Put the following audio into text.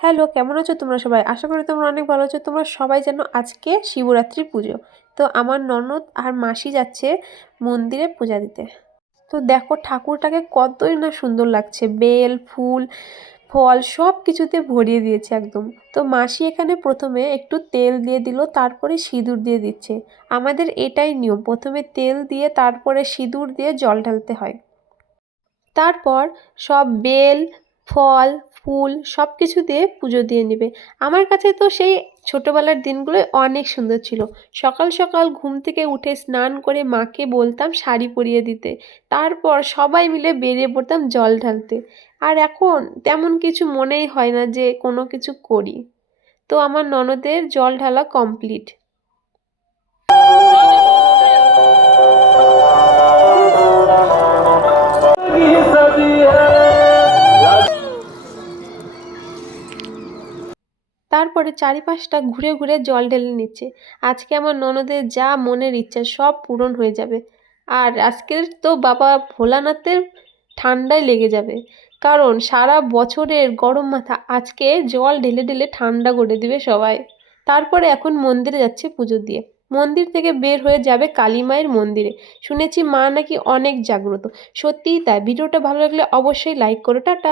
Hello, কেমন আছো তোমরা সবাই? আশা করি তোমরা অনেক ভালো আছো। তোমরা সবাই জানো আজকে শিবরাত্রি পুজো। তো আমার ননদ আর মাসি যাচ্ছে মন্দিরে পূজা দিতে। তো দেখো ঠাকুরটাকে কতই না সুন্দর লাগছে, বেল ফুল ফল সব কিছুতে ভরিয়ে দিয়েছে একদম। তো মাসি এখানে প্রথমে একটু তেল দিয়ে দিল, তারপরে সিঁদুর দিয়ে দিচ্ছে। আমাদের এটাই নিয়ম, প্রথমে তেল দিয়ে তারপরে সিঁদুর দিয়ে জল ঢালতে হয়। তারপর সব বেল ফল ফুল সব কিছু দিয়ে পুজো দিয়ে নেবে। আমার কাছে তো সেই ছোটোবেলার দিনগুলোই অনেক সুন্দর ছিল। সকাল সকাল ঘুম থেকে উঠে স্নান করে মাকে বলতাম শাড়ি পরিয়ে দিতে, তারপর সবাই মিলে বেরিয়ে পড়তাম জল ঢালতে। আর এখন তেমন কিছু মনেই হয় না যে কোনো কিছু করি। তো আমার ননদের জল ঢালা কমপ্লিট। তারপরে চারিপাশটা ঘুরে ঘুরে জল ঢেলে নিচ্ছে। আজকে আমার ননদের যা মনের ইচ্ছা সব পূরণ হয়ে যাবে। আর আজকের তো বাবা ভোলানাথের ঠান্ডায় লেগে যাবে, কারণ সারা বছরের গরম মাথা আজকে জল ঢেলে ঢেলে ঠান্ডা করে দিবে সবাই। তারপরে এখন মন্দিরে যাচ্ছে পুজো দিয়ে। মন্দির থেকে বের হয়ে যাবে কালী মায়ের মন্দিরে। শুনেছি মা নাকি অনেক জাগ্রত। সত্যিই তাই। ভিডিওটা ভালো লাগলে অবশ্যই লাইক করো। টাটা।